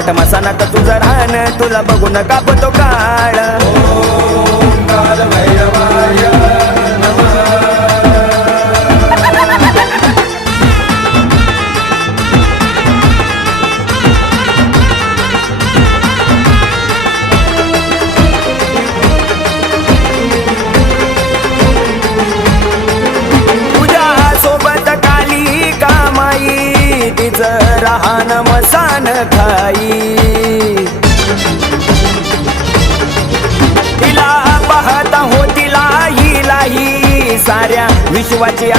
घटमसानात तुझं राहण तुला बघून कापतो काळ राहन मसान खाई तिला पाहता हो तिला ही साऱ्या विश्वाची